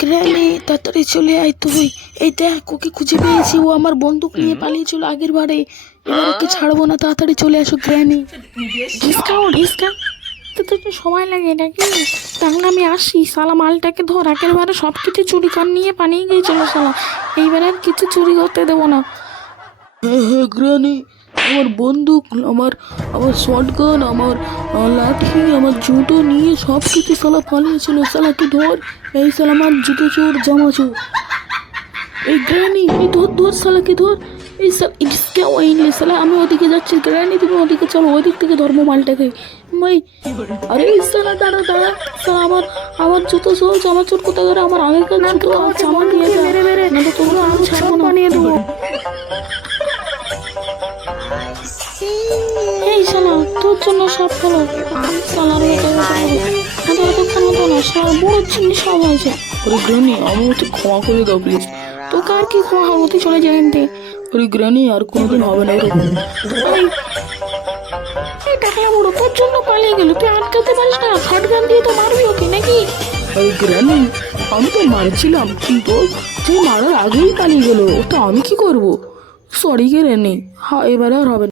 Granny তাড়াতাড়ি চলে আয় তুই। এই দেখ ওকে খুঁজে পেয়েছি, ও আমার বন্দুক নিয়ে পালিয়েছিল আগের বারে। এবার ওকে ছাড়বো না, তাড়াতাড়ি চলে আসো গ্র্যানি। তো একটু সময় লাগে নাকি? তাহলে আমি আসি। শালা মালটাকে ধর, আগের বারে সব কিছু চুরি কর নিয়ে পালিয়ে গিয়েছিল শালা। এইবারে আর কিছু চুরি করতে দেবো না। হ্যাঁ হ্যাঁ গ্র্যানি, আমার বন্দুক, আমার আমার শটগান, আমার লাঠি, আমার জুতো নিয়ে সব কিছু শালা পালিয়েছিল। শালাকে ধর। এই শালা আমার জুতো চোর, জামা চোর। এই গ্র্যানি, এই ধর ধর শালাকে ধর। এই শালা ওইলে শালা, আমি ওদিকে যাচ্ছি। গ্র্যানি তুমি ওদিকে চলো, ওইদিক থেকে ধর্ম মালটাকে। মাই, আরে এই শালা দাঁড়া দাঁড়া। শালা আমার আমার জুতো চোর, জামা চোর কোথায় গেলে? আমার আগেকার জুতো আর জামা নিয়ে যা, না তো তোমরা আমি ছাড়বো না, বানিয়ে দেবো। এই শালা তোর জন্য সব হলো। শালার এতক্ষণ হতো না, শালা বড় চিনি সব হয়েছে। ওরে গ্রানি, আমি ওকে ক্ষমা করে দাও প্লিজ। তোকে আর কি ক্ষমা হবে? তুই চলে যাই এনতে। ওরে গ্রানি, আর কোনোদিন হবে না এরকম। এই টাকলা বুড়ো তোর জন্য পালিয়ে গেল, তুই আটকাতে পারিস না? শটগান দিয়ে তো মারবি ওকে নাকি? ওই গ্রানি, আমি তো মারছিলাম, কিন্তু যে মারার আগেই পালিয়ে গেল, ওটা আমি কি করবো? সরি গ্রানি, হ্যাঁ এবারে আর হবে না।